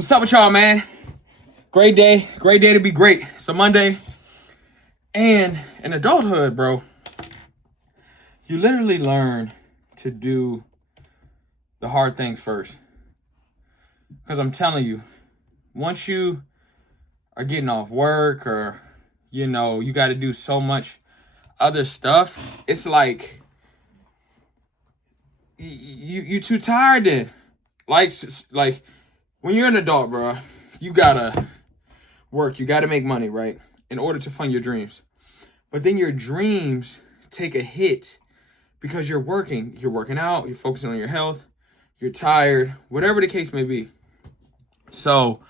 What's up with y'all, man? Great day to be great. It's a Monday, and in adulthood, bro, you literally learn to do the hard things first. Because I'm telling you, once you are getting off work or, you got to do so much other stuff, it's like you too tired then. Like when you're an adult, bro, you gotta work, you gotta make money, right? In order to fund your dreams. But then your dreams take a hit because you're working out, you're focusing on your health, you're tired, whatever the case may be. So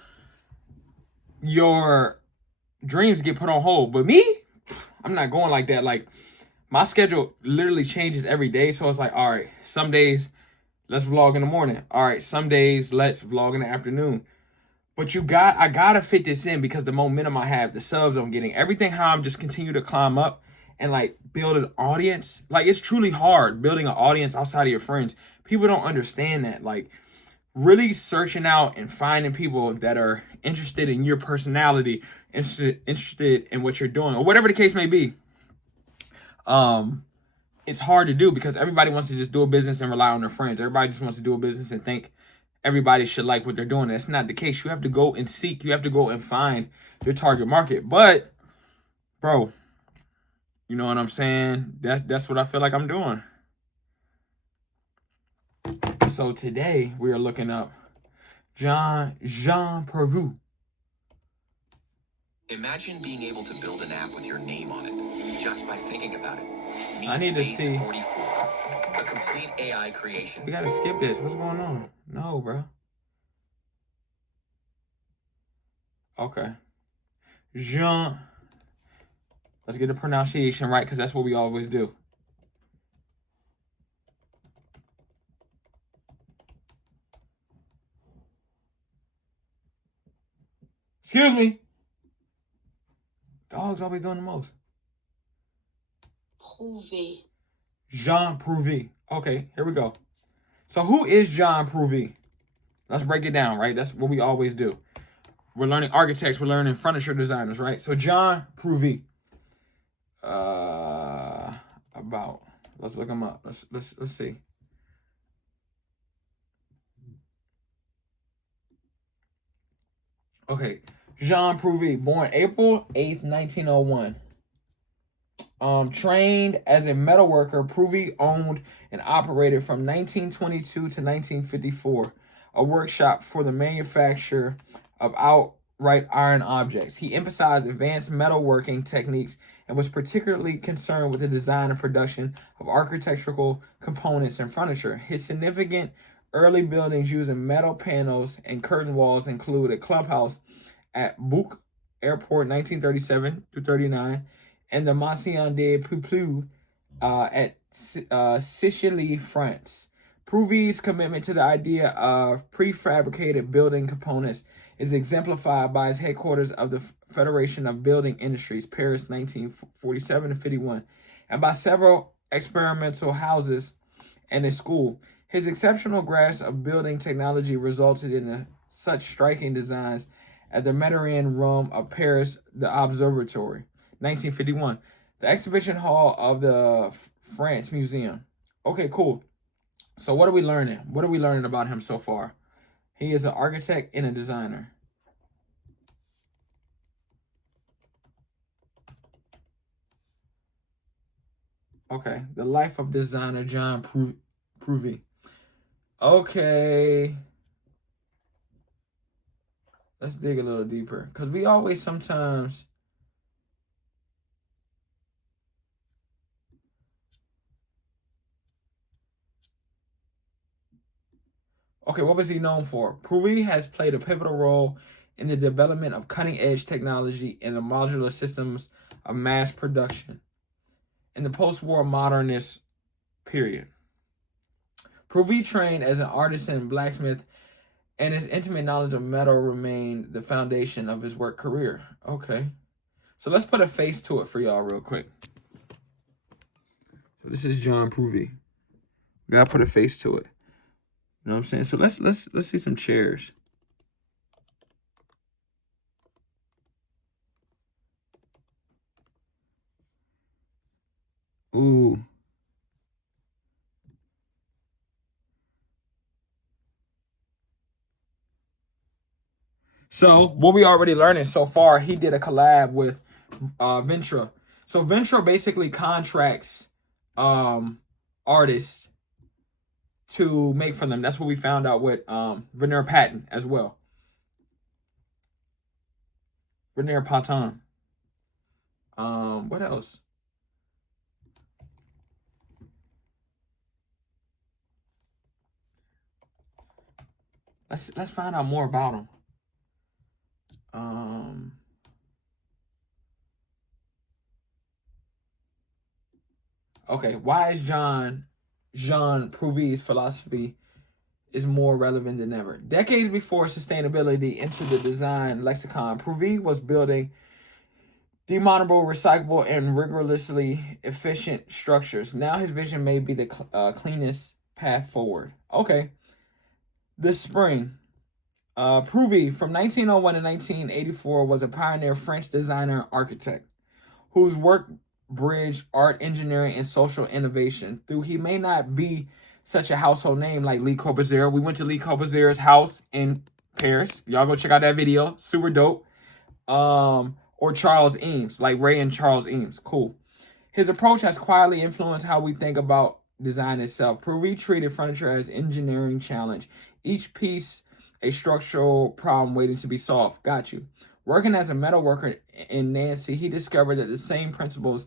your dreams get put on hold. But me, I'm not going like that. Like, my schedule literally changes every day. So it's like, all right, some days let's vlog in the morning. All right, some days let's vlog in the afternoon. But I gotta fit this in because the momentum I have, the subs I'm getting, everything, how I'm just continue to climb up and like build an audience. Like, it's truly hard building an audience outside of your friends. People don't understand that. Like, really searching out and finding people that are interested in your personality, interested in what you're doing, or whatever the case may be. It's hard to do because everybody wants to just do a business and rely on their friends. Everybody just wants to do a business and think everybody should like what they're doing. That's not the case. You have to go and seek. You have to go and find your target market. But, bro, you know what I'm saying? That's what I feel like I'm doing. So today we are looking up Jean Prouvé. Imagine being able to build an app with your name on it just by thinking about it. Meet I need to Base see. 44, a complete AI creation. We gotta skip this. What's going on? No, bro. Okay. Jean. Let's get the pronunciation right because that's what we always do. Excuse me. Dog's always doing the most. Prouvé. Jean Prouvé. Okay, here we go. So who is Jean Prouvé? Let's break it down, right? That's what we always do. We're learning architects. We're learning furniture designers, right? So Jean Prouvé. Let's look him up. Let's see. Okay, Jean Prouvé, born April 8th, 1901. Trained as a metalworker, Prouvé owned and operated from 1922 to 1954 a workshop for the manufacture of outright iron objects. He emphasized advanced metalworking techniques and was particularly concerned with the design and production of architectural components and furniture. His significant early buildings using metal panels and curtain walls include a clubhouse at Bouc Airport 1937 to 39 and the Maison des Peuples at Sicily, France. Prouvé's commitment to the idea of prefabricated building components is exemplified by his headquarters of the Federation of Building Industries, Paris 1947 to 51, and by several experimental houses and a school. His exceptional grasp of building technology resulted in such striking designs at the Mediterranean Room of Paris, the Observatory, 1951, the exhibition hall of the France Museum. Okay, cool. So what are we learning? What are we learning about him so far? He is an architect and a designer. Okay, the life of designer Jean Prouvé. Okay. Let's dig a little deeper because we always sometimes... Okay, what was he known for? Prouvé has played a pivotal role in the development of cutting-edge technology and the modular systems of mass production in the post-war modernist period. Prouvé trained as an artisan and blacksmith, and his intimate knowledge of metal remained the foundation of his work career. Okay. So let's put a face to it for y'all real quick. So this is Jean Prouvé. We gotta put a face to it. You know what I'm saying? So let's see some chairs. Ooh. So what we already learning so far, he did a collab with Ventra. So Ventra basically contracts artists to make for them. That's what we found out with Veneer Patton as well. Veneer Patton. What else? Let's find out more about him. Okay, why is Jean Prouvé's philosophy is more relevant than ever? Decades before sustainability entered the design lexicon, Prouvé was building demountable, recyclable, and rigorously efficient structures. Now his vision may be the cleanest path forward. Okay, this spring, Prouvé from 1901 to 1984 was a pioneer French designer and architect whose work bridged art, engineering, and social innovation. Though he may not be such a household name like Le Corbusier, we went to Le Corbusier's house in Paris. Y'all go check out that video. Super dope. Or Charles Eames, like Ray and Charles Eames. Cool. His approach has quietly influenced how we think about design itself. Prouvé treated furniture as engineering challenge. Each piece a structural problem waiting to be solved. Got you. Working as a metal worker in Nancy, he discovered that the same principles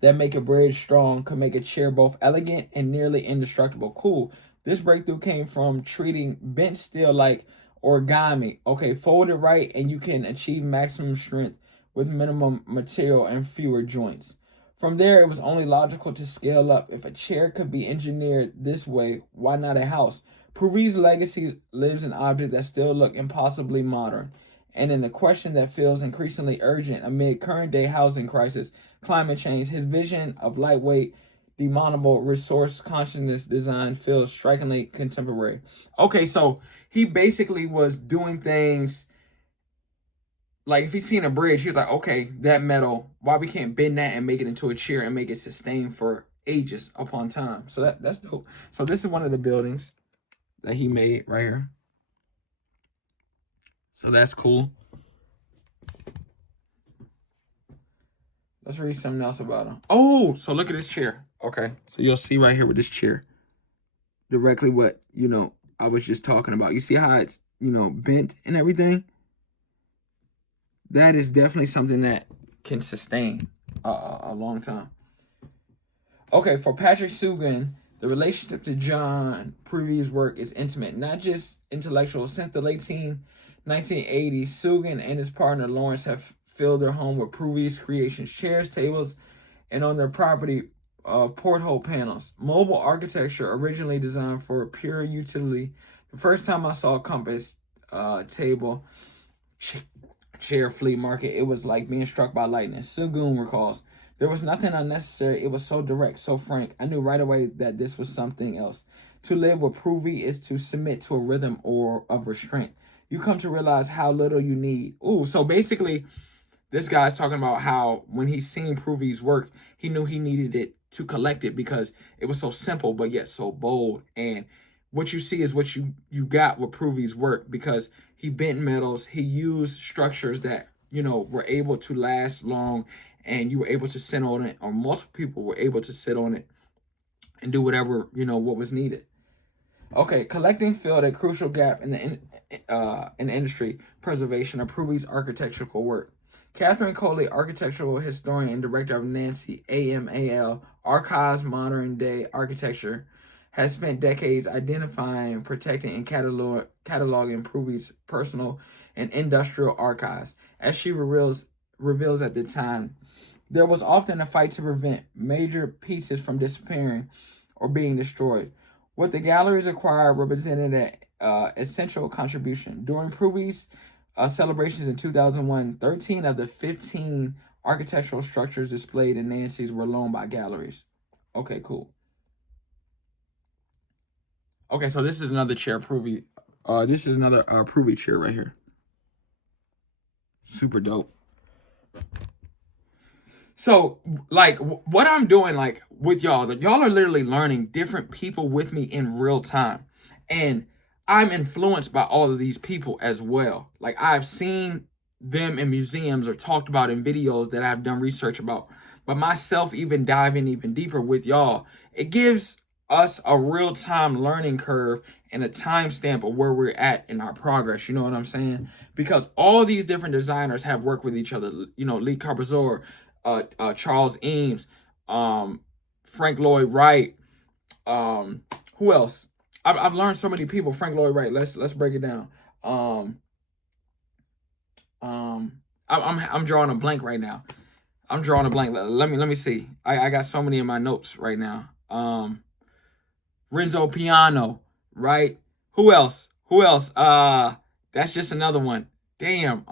that make a bridge strong could make a chair both elegant and nearly indestructible. Cool. This breakthrough came from treating bent steel like origami. Okay, fold it right and you can achieve maximum strength with minimum material and fewer joints. From there, it was only logical to scale up. If a chair could be engineered this way, why not a house? Prouvé's legacy lives in objects that still look impossibly modern. And in the question that feels increasingly urgent amid current day housing crisis, climate change, his vision of lightweight, demountable, resource consciousness design feels strikingly contemporary. Okay, so he basically was doing things like if he's seen a bridge, he was like, okay, that metal, why we can't bend that and make it into a chair and make it sustain for ages upon time. So that's dope. So this is one of the buildings that he made right here. So that's cool. Let's read something else about him. Oh, so look at this chair. Okay, so you'll see right here with this chair directly what, I was just talking about. You see how it's, bent and everything? That is definitely something that can sustain a long time. Okay, for Patrick Sugan, the relationship to Jean Prouvé's work is intimate, not just intellectual. Since the late 1980s, Sugan and his partner Lawrence have filled their home with Prouvé's creations, chairs, tables, and on their property, porthole panels. Mobile architecture originally designed for pure utility. The first time I saw a compass table chair flea market, it was like being struck by lightning. Sugun recalls, there was nothing unnecessary. It was so direct, so frank. I knew right away that this was something else. To live with Prouvé is to submit to a rhythm or of restraint. You come to realize how little you need. Ooh, so basically, this guy's talking about how when he's seen Prouvé's work, he knew he needed it to collect it because it was so simple but yet so bold. And what you see is what you got with Prouvé's work because he bent metals, he used structures that, were able to last long and you were able to sit on it, or most people were able to sit on it and do whatever, what was needed. Okay, collecting filled a crucial gap in the industry preservation of Prouvé's architectural work. Catherine Coley, architectural historian and director of Nancy AMAL Archives Modern Day Architecture, has spent decades identifying, protecting, and cataloging Prouvé's personal and industrial archives. As she reveals at the time, there was often a fight to prevent major pieces from disappearing or being destroyed. What the galleries acquired represented an essential contribution. During Prouvé's celebrations in 2001, 13 of the 15 architectural structures displayed in Nancy's were loaned by galleries. Okay, cool. Okay, so this is another chair Prouvé. This is another Prouvé chair right here. Super dope. So, like, what I'm doing, like, with y'all, that y'all are literally learning different people with me in real time. And I'm influenced by all of these people as well. Like, I've seen them in museums or talked about in videos that I've done research about. But myself even diving even deeper with y'all, it gives us a real time learning curve and a timestamp of where we're at in our progress. You know what I'm saying? Because all these different designers have worked with each other. You know, Lee Corbusier, Charles Eames, Frank Lloyd Wright. Who else? I've learned so many people. Frank Lloyd Wright. Let's break it down. Um, I'm drawing a blank right now. I'm drawing a blank. Let me see. I got so many in my notes right now. Renzo Piano, right? Who else? Who else? That's just another one. Damn.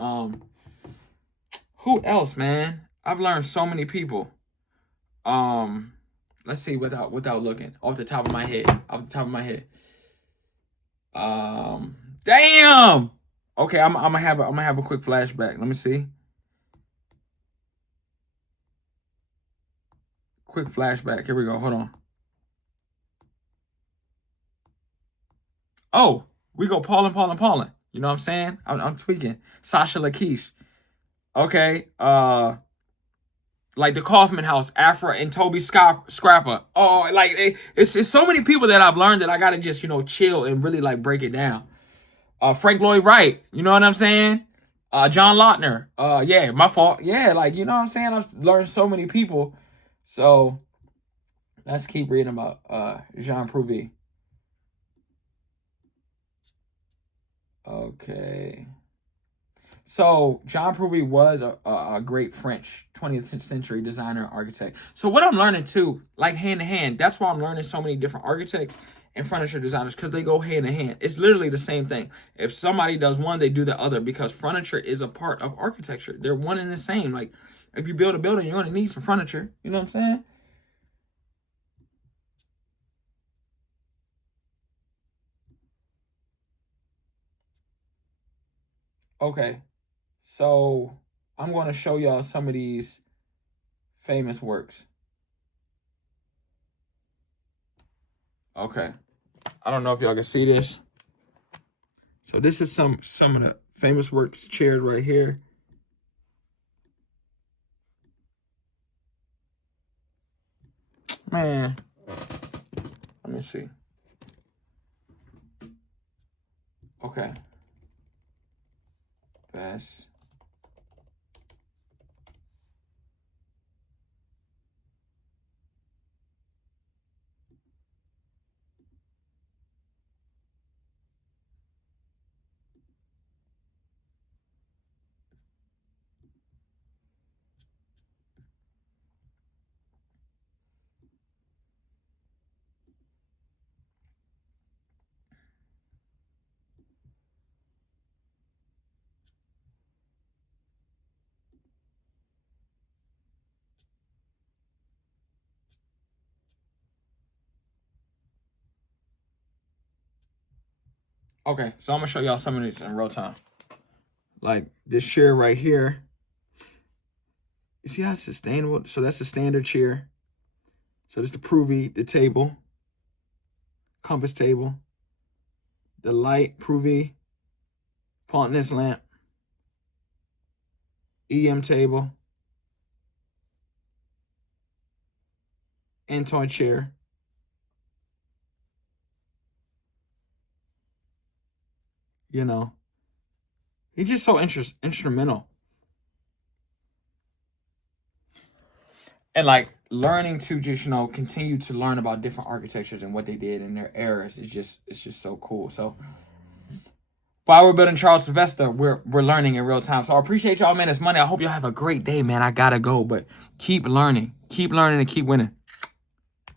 Who else, man? I've learned so many people. Let's see without looking off the top of my head. Off the top of my head. Damn. Okay, I'm gonna have a quick flashback. Let me see. Quick flashback. Here we go. Hold on. Oh, we go Paulin. You know what I'm saying? I'm tweaking. Sasha Lakeisha. Okay. Like the Kaufman House, Afra and Toby Scrapper. Oh, like it's so many people that I've learned that I gotta just, you know, chill and really like break it down. Frank Lloyd Wright, you know what I'm saying? John Lautner. Yeah, my fault. Yeah, like, you know what I'm saying? I've learned so many people. So let's keep reading about Jean Prouvé. Okay. So Jean Prouvé was a great French 20th century designer and architect. So what I'm learning too, like hand in hand, that's why I'm learning so many different architects and furniture designers, because they go hand in hand. It's literally the same thing. If somebody does one, they do the other, because furniture is a part of architecture. They're one and the same. Like if you build a building, you're gonna need some furniture. You know what I'm saying? Okay. So I'm going to show y'all some of these famous works. Okay. I don't know if y'all can see this. So this is some of the famous works chairs right here. Man, let me see. Okay. Best. Okay, so I'm gonna show y'all some of these in real time. Like this chair right here. You see how it's sustainable? So that's the standard chair. So this is the Prouvé, the table, compass table, the light Prouvé, Pontinus lamp, EM table, Antoine chair. You know, he's just so instrumental. And like learning to just, you know, continue to learn about different architectures and what they did in their eras is just, it's just so cool. So while we're building CHARLESSYLVESTA, we're learning in real time. So I appreciate y'all, man. It's Monday. I hope y'all have a great day, man. I gotta go, but keep learning and keep winning.